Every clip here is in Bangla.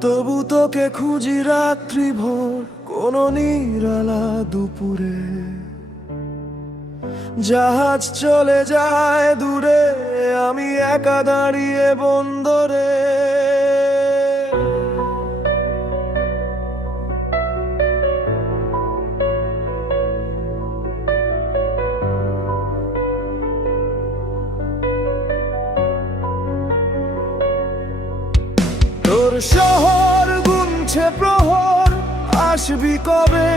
তবু তোকে খুঁজি রাত্রি ভোর, কোন নিরালা দুপুরে। জাহাজ চলে যায় দূরে, আমি একা দাঁড়িয়ে বন্দরে। তোর শহর গুনছে প্রহর, আসবি কবে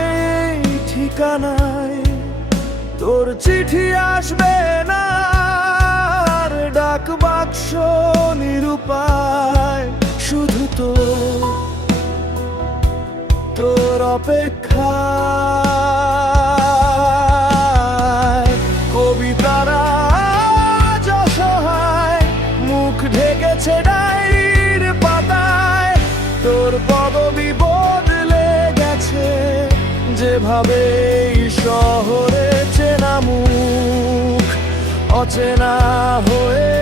ঠিকানায়? তোর চিঠি আসবে না ডাক বাক্স নিরুপায়। শুধু তো তোর অপেক্ষা। তোর পদবি বদলে গেছে। যেভাবে শহরে চেনা মুখ অচেনা হয়ে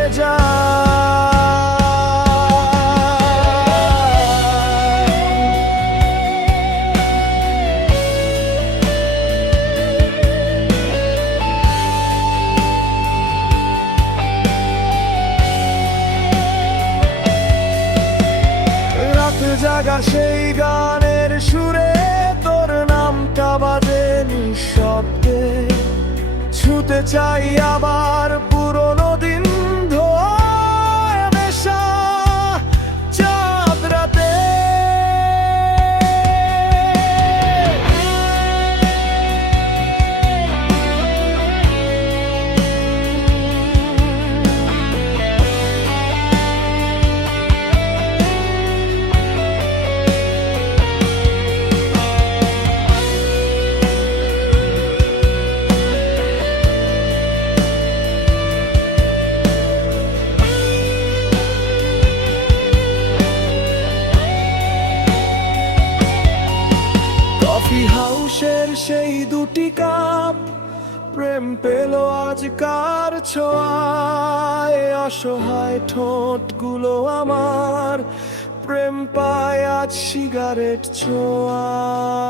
জাগা সেই গানের সুরে তোর নামটা বাজে নিঃশব্দে। ছুতে চাই আবার কফি হাউসের সেই দুটি কাপ। প্রেম পেল আজ কার ছোঁয়ায়, অসহায় ঠোঁটগুলো আমার। প্রেম পায় আজ সিগারেট ছোঁয়ায়